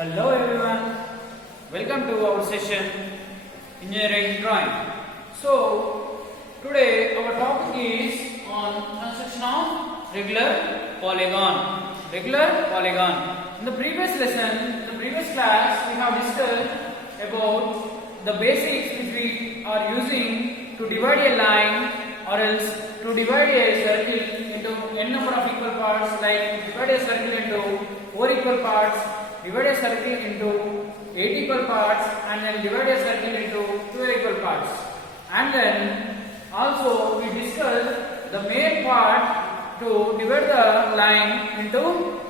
Hello everyone, welcome to our session Engineering Drawing. So today our topic is on construction of regular polygon. In the previous lesson, in the previous class, we have discussed about the basics which we are using to divide a line or else to divide a circle into n number of equal parts, like divide a circle into 4 equal parts, divide a circle into 8 equal parts, and then divide a circle into 12 equal parts. And then also we discussed the main part to divide the line into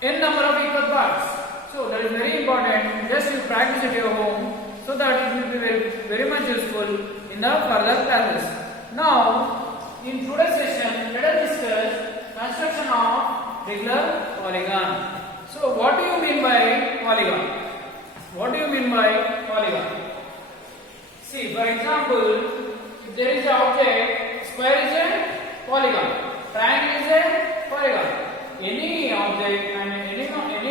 n number of equal parts. So that is very important. Just you practice at your home so that it will be very much useful in the further classes. Now in today's session, let us discuss construction of regular polygon. So what do you mean by polygon? What do you mean by polygon? See, for example, if there is an object, square is a polygon, triangle is a polygon. Any object and any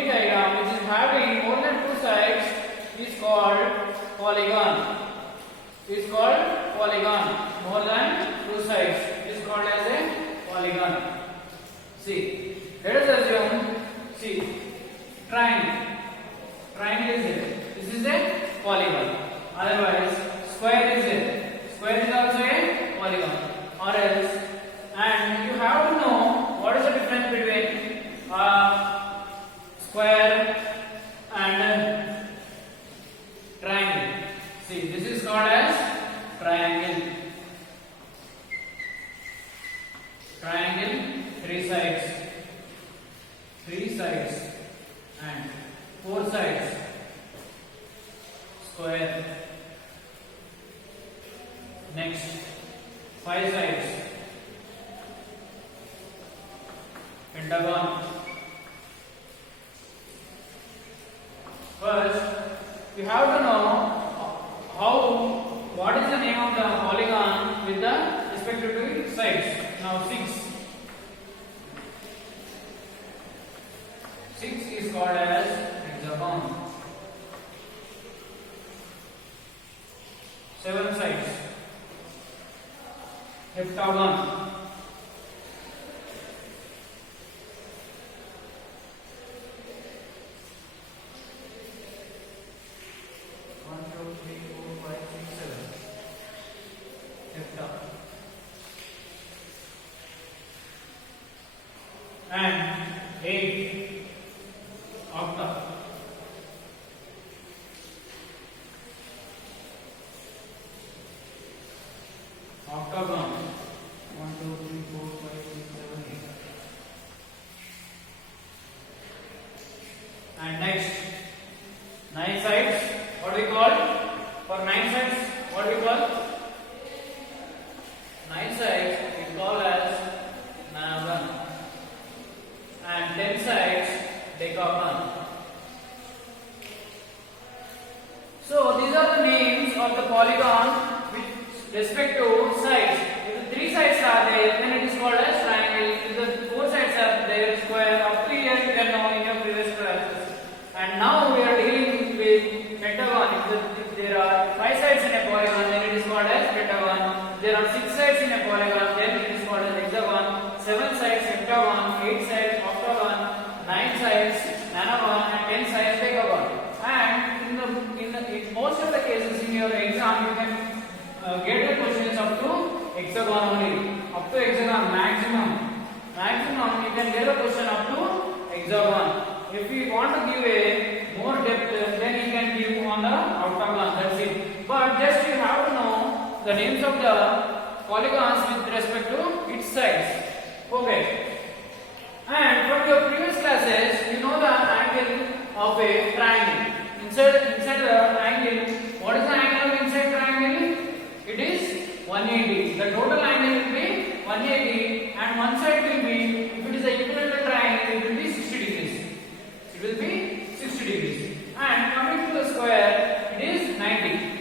diagram which is having more than two sides is called polygon. More than two sides is called as a polygon. See, let us assume, see, triangle is there. This is a polygon. Otherwise, square is there. Square is also a polygon. Or else, and you have to know what is the difference between square and triangle. See, this is called as triangle. Triangle, three sides and four sides. Square. Next, five sides. Pentagon. First, you have to know what is the name of the polygon with the respect to its sides. Now 6 is called as hexagon. 7 sides, heptagon. 1, 2, 3, 4, 5, 6, 7. Hepta. And 8. Octa. Octagon. 1, 2, 3, 4, 5, 6, 7, 8. And next, 9 sides. What do we call? For 9 sides, what do we call? 9 sides we call as nonagon. And 10 sides, decagon. So these are the names of the polygon with respect to sides. If the 3 sides are there, then it is called as triangle. If the 4 sides are there, square. Up to here you can know in your previous classes. And now we are dealing with pentagon. If there are 5 sides in a polygon, then it is called as pentagon. There are 6 sides in a polygon, then it is called as hexagon. 7 sides, heptagon. 8 sides, octagon. 9 sides, nonagon, and 10 sides, decagon. And in most of the cases in your exam, you can get the questions up to hexagon only. Up to hexagon maximum you can get a question up to hexagon. If you want to give a more depth, then you can give on the octagon. That's it. But just you have to know the names of the polygons with respect to its sides. Okay. And from your previous classes, you know the angle of a triangle. Inside the triangle, what is the angle of inside triangle? It is 180. The total angle will be 180, and one side will be, if it is an equilateral triangle, it will be 60 degrees. It will be 60 degrees. And coming to the square, it is 90.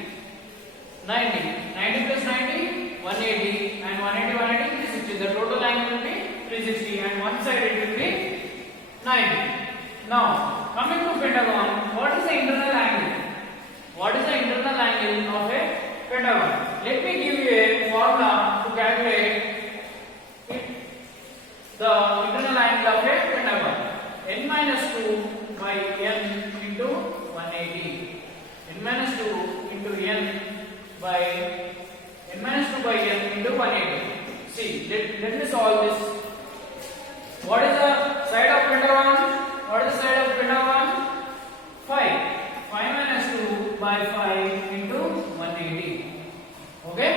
90 plus 90, 180, and 180, 360. The total angle will be 360, and one side it will be 90. Now, coming to pentagon, what is the internal angle? What is the internal angle of a pentagon? Let me give you a formula to calculate the internal angle of a pentagon. N minus 2 by n into 180. N minus 2 into n by n minus 2 by n into 180. See, let me solve this. What is the side of pentagon? What is the side of pentagon? 5. 5 minus 2 by 5 into 180. Okay?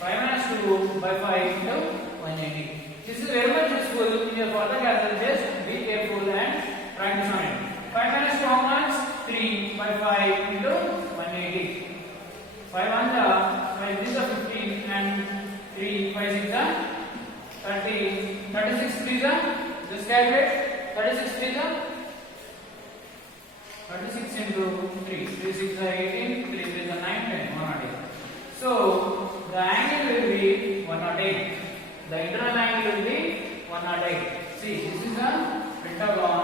5 minus 2 by 5 into 180. This is very much useful in your further classes. Just be careful and try to find it. 5 minus 2 how much? 3 by 5 into 180. 5 on the 5 is the 15 and 3 5 is the 30. 36 3 is the, just calculate. 36 3 is the 36 into 3. 3 6 is 18. 3 3 is the 9 10 108. So the angle will be 108. The internal angle will be 108. See, this is a pentagon.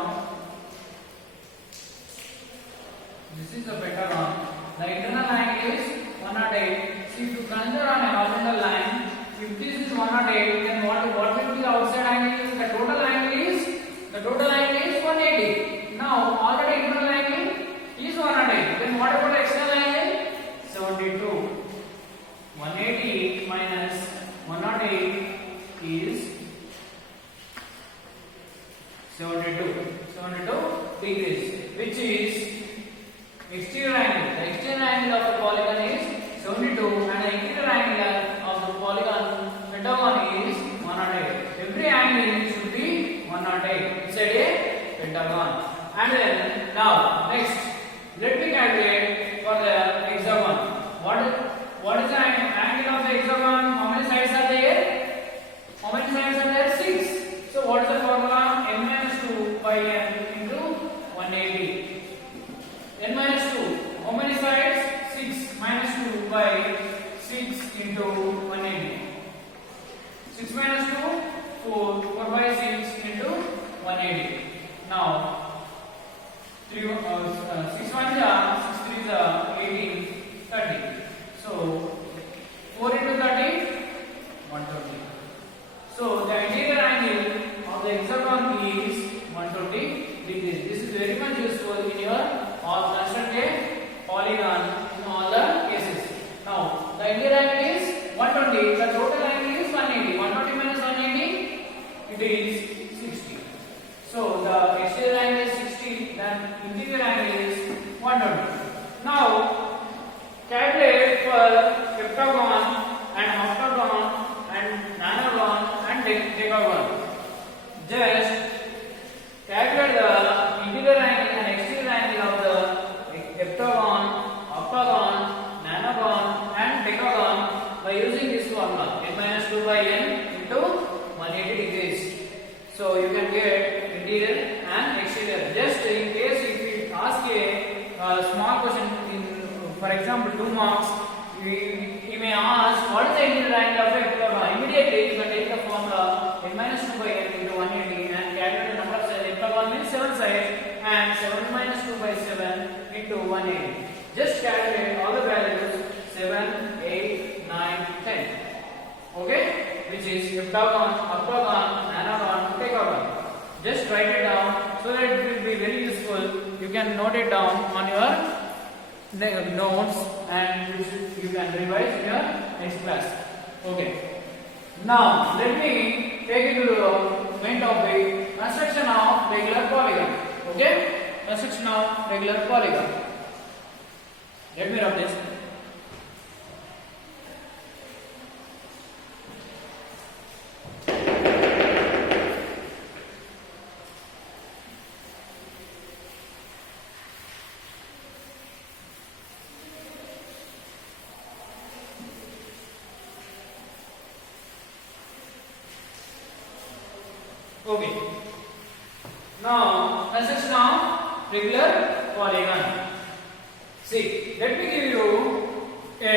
This is the pentagon. The internal angle is 108. See, if you consider on a horizontal line, if this is 108, then what will be the outside angle? The total angle is 180. Now already internal angle is 108. Then what about the external angle? 72. 180 minus 108 is 72 degrees, which is exterior angle. The exterior angle of the polygon is 72 and the interior angle of the polygon pentagon is 108. Every angle should be 108 inside a pentagon. And then now next, let me calculate for the hexagon. What is the angle of the hexagon? How many sides are there? How many sides are there? 6. So what is the formula? N minus 2 by n into 180. N minus 2. How many sides? 6 minus 2 by 6 into 180. 6 minus 2, 4. 4 by 6 into 180. Now 6 1 is 6 3 is 18, 30. So 4 into 30, 120. So the interior angle of the hexagon is 120 degrees. This is very much useful in your construct a polygon in all the cases. Now the interior angle is 120. The total angle is 180. 120 minus 180, it is 60. So the exterior angle is 60. Then interior angle is 120. Now calculate for heptagon and octagon and nonagon and decagon. Just calculate the interior angle and exterior angle of the heptagon, octagon, nonagon and decagon by using this formula n minus 2 by n into 180 degrees. So you can get interior and exterior. Just in case if you ask a small question in, for example, 2 marks, you may ask what is the interior angle of a heptagon. Immediately you can take the formula n minus 2 by n into 180 and calculate the number of sides. Heptagon means 7 sides and 7 minus 2 by 7 into 180. Just calculate all the values 7, 8, 9, 10. Okay? Which is heptagon, octagon, nonagon, decagon. Just write it down so that it will be very useful. You can note it down on your notes and you can revise in your next class. Okay. Now let me take you to the main topic, construction of regular polygon. Okay? Construction of regular polygon. Let me rub this. Okay. Now construction of regular polygon. See, let me give you a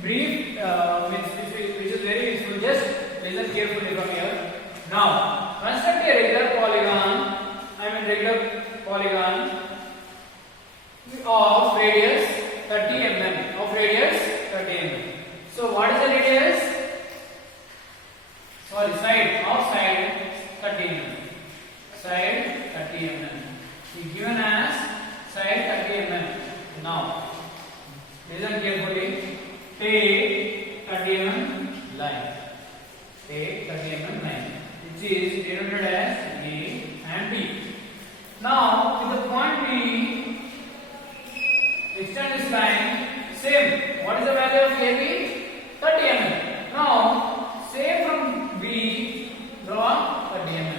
brief which is very useful. Just listen carefully from here. Now construct a regular polygon. Regular polygon sorry, side of side 30 mm. Side 30 mm. Is given as side 30 mm. Now, listen carefully. Take 30 mm line. Take 30 mm line, which is denoted as A and B. Now, with the point B, extend this line. Same. What is the value of AB? 30 mm. Now, same from B, draw 30 mm.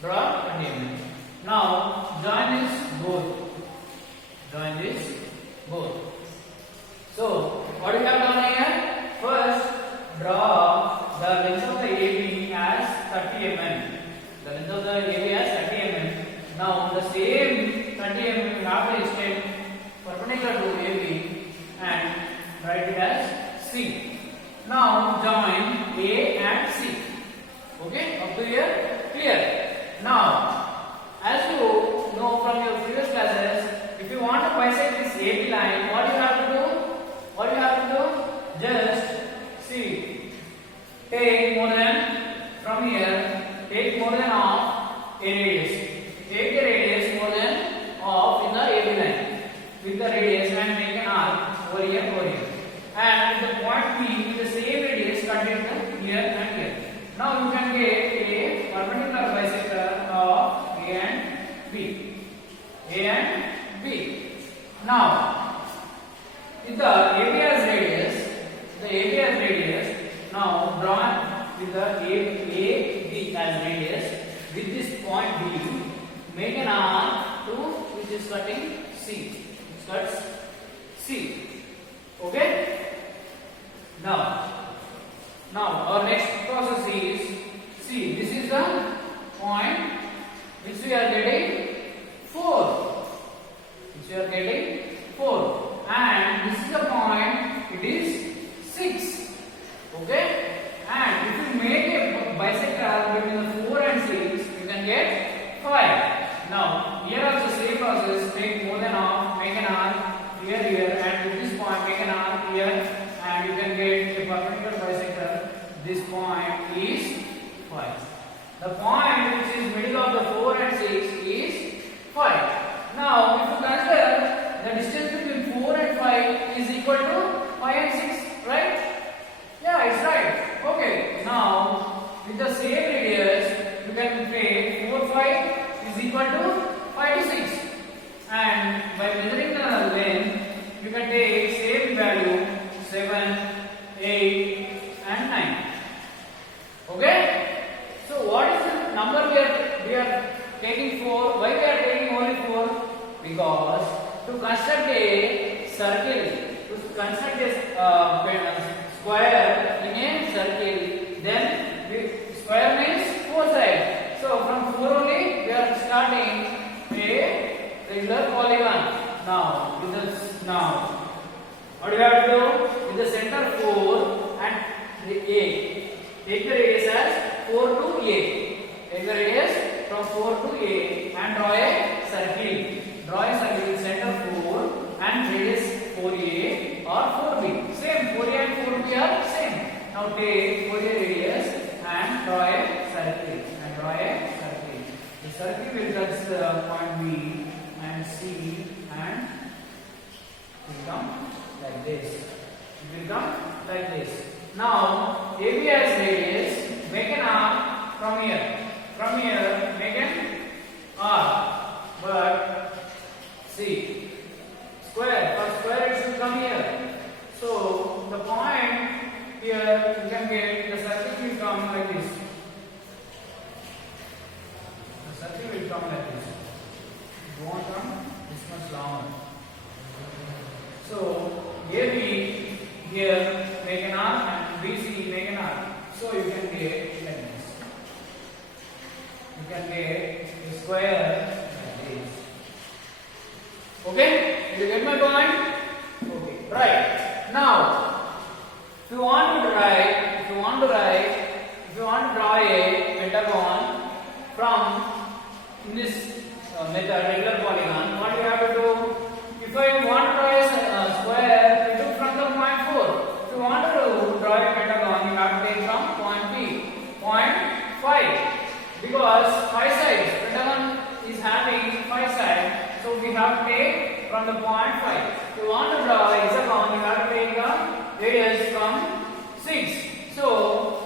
Draw 30 mm. Now, join this both. Join this both. So, what we have done here? First, draw the length of the AB as 30 mm. The length of the AB as 30 mm. Now, the same 30 mm we have to extend perpendicular to AB and write it as C. Now, join A and C. Okay, up to here, clear. Now, as you know from your previous classes, if you want to bisect this AB line, what you have to do? What you have to do? Just see. Take more than from here. Take more than half a radius. Take the radius more than half in the AB line with the radius and make an arc over here, over here. And the point B with the same radius contains here and here. Now you can get a perpendicular bisector of A and B. A and B. Now, with the AB as radius, now draw with the AB as radius with this point B, make an arc to which is cutting C. It cuts C. Okay? Now our next process is, see, this is the point which we are getting 4. And this is the point, it is 6. Okay? And if you make a bisector between the 4 and 6, you can get 5. Now, here also same process, take more than half, make an arc here, and with this point make an arc here, and you can get a perpendicular bisector. This point is 5. The point which is middle of the 4 and 6 is 5. Now, if you consider the distance between 4 and 5 is equal to 5 and 6, right? Yeah, it's right. Okay. Now, with the same radius, you can take 4, 5 is equal to 5 to 6. And by measuring the length, you can take same value 7, 8, and 9. Okay? So, what is the number we are taking 4? Why we are taking only 4? Because to construct a circle, to construct a square in a circle, then square means 4 sides. So from 4 only we are starting a regular polygon. Now what do you have to do? With the center 4 and the A. Take the radius as 4 to A. Take the radius from 4 to A and draw a circle. Draw a circle with center 4 and radius 4A or 4B. Same, 4A and 4B are same. Now take 4A radius and draw a circle. The circle will touch the point B and C and it will come like this. Now AB as radius, make an arc from here. Make an arc. But see, square, for square it should come here. So the point here you can get the circle will come like this. It won't come this much long. So AB here make an arc and BC make an arc. So you can get like this. You can get a square like this. Okay? Did you get my point? Okay. Right. Now, if you want to draw a pentagon from this method, regular polygon, what you have to do? If I want to draw a square, you took from the point 4. If you want to draw a pentagon, you have to take from point P. because 5 sides. Pentagon is having 5 sides, so we have to take from the point 5. If you want to draw hexagon, you have to take the radius from 6. So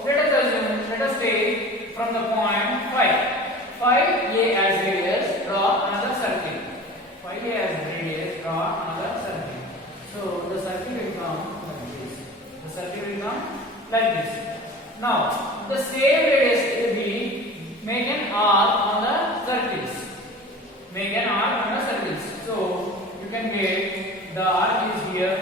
let us assume, let us take from the point 5. 5a as radius, draw another circle. 5a as radius, draw another circle. So the circle will come like this. The circle will come like this. Now the same radius AB, make an arc on the circles. Make an arc on the circles. So you can get the arc is here,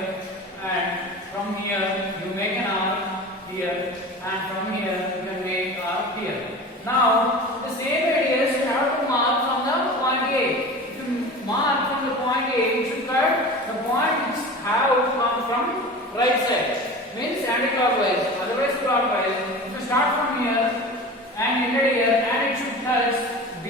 and from here you make an arc here, and from here you can make arc here. Now the same radius you have to mark from the point A. If you mark from the point A, you should cut the point which have come from right side. Means anti-clockwise, otherwise clockwise. If you start from here and ended here, and it should touch B,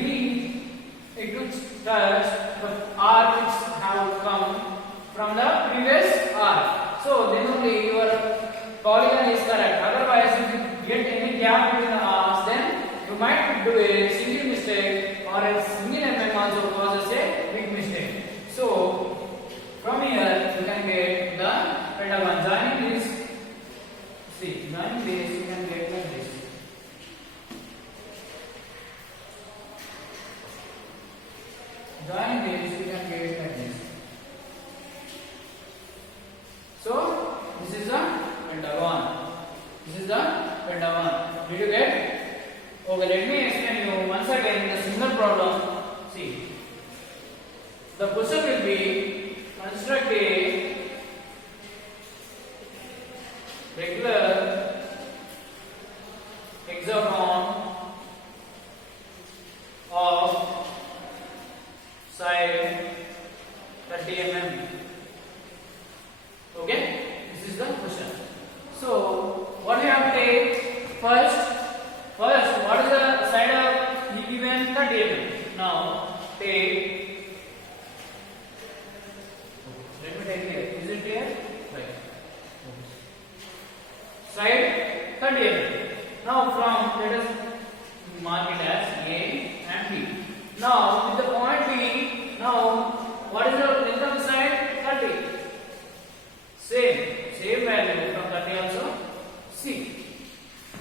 it should touch the arc which have come from the previous arc. So then only your polygon is correct. Otherwise, if you get any gap between the arcs, then you might do a single mistake, or a single mm also causes a big mistake. So from here you can get the pentagon. Joining this, see, joining this you can get like this. Joining this you can get like this. So this is the pentagon. This is the pentagon. Did you get? Okay, let me explain you once again the single problem. See, the question will be construct a regular hexagon of side 30 mm. Okay, this is the question. So what we have to take first, what is the side of he given 30 mm. Now take, let me take here. Is it here? Right. Side 30 mm. Now from, let us mark it as A and B. Now with the point B, now what is the length of the side? 30. Same value from 30 also. C.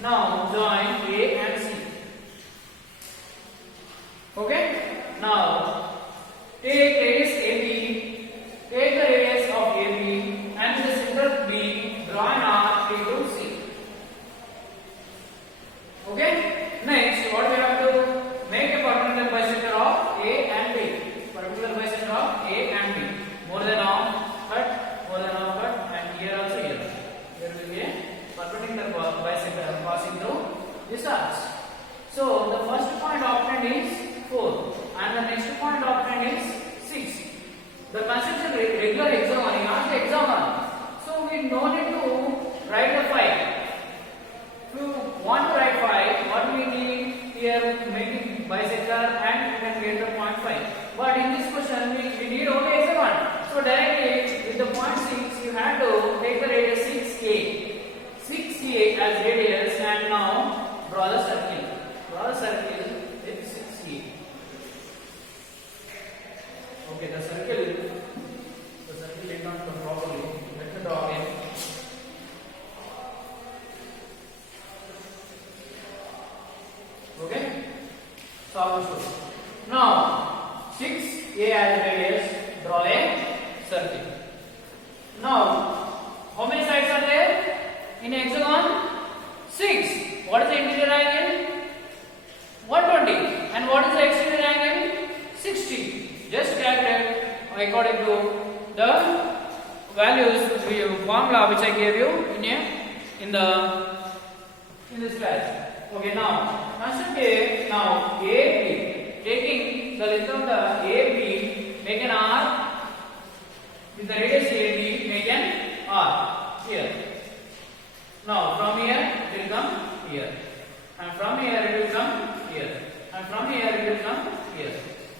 Now join A and C. Okay. Now take radius AB. Take the radius of AB and the center B. Draw an arc into C. Okay. Next, what we have to make a perpendicular bisector of A and B. Perpendicular bisector of A and B. More than half cut, more than half cut, and here also here. Here will be a perpendicular bisector passing through this arch. So the first point obtained is 4, and the next point obtained is 6. The concept is regular hexagon, not the hexagon. So we no need to write the 5. If you want to write 5, what we need here, making bisector, and you can get the point 5. But in this question, we need only hexagon. So directly with the point 6, you have to take the radius 6a. 6a as radius, and now draw the circle. Draw the circle with 6a. Okay, the circle did not come properly. Let me draw again. Okay, so almost. Now 6a as radius, draw a circle. Now how many sides are there in hexagon? 6. What is the interior angle? 120. And what is the exterior angle? 60. Just calculate according to the values, formula which I gave you in this class. Okay, now construct A. Now AB, taking the length of the AB, make an arc with the radius AB, make an arc here. Now from here it will come here, and from here it will come here, and from here it will come here,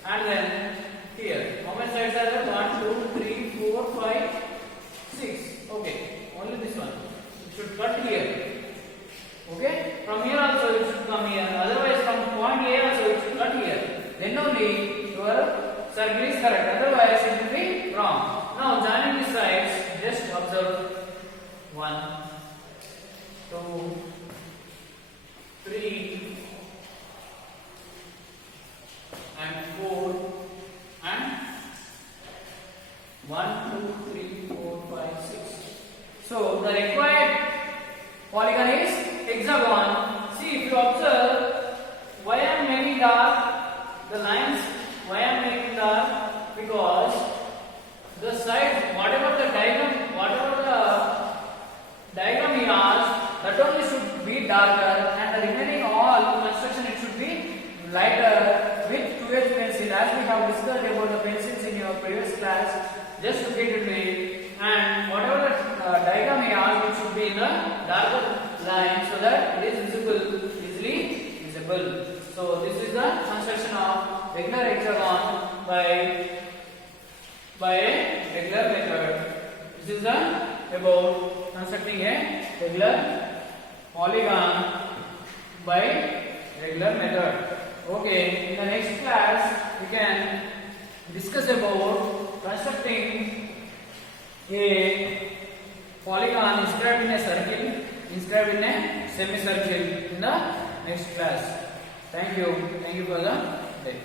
and then here. How many sides are there? 1, 2, 3, 4, 5, 6. Okay, only this one. It should cut here. Okay, from here also it should come here. Otherwise, from point point A also you should cut here. Then only your circle is correct. Otherwise it will be wrong. Now joining the sides, just observe 1, 2, 3 and 4 and 1, 2, 3, 4, 5, 6. So the required polygon is hexagon. See, if you observe, why I am making the lines, why I am making because the sides, whatever the diagram he has, that only should be darker, and the remaining all construction it should be lighter with 2H pencil, as we have discussed about the pencils in your previous class. Just repeatedly, and whatever diagram he has, it should be in the darker line so that it is visible, easily visible. So this is the construction of regular hexagon by a regular method. This is about constructing a regular polygon by regular method. Okay, in the next class we can discuss about constructing a polygon inscribed in a circle, inscribed in a semicircle in the next class. Thank you for the day.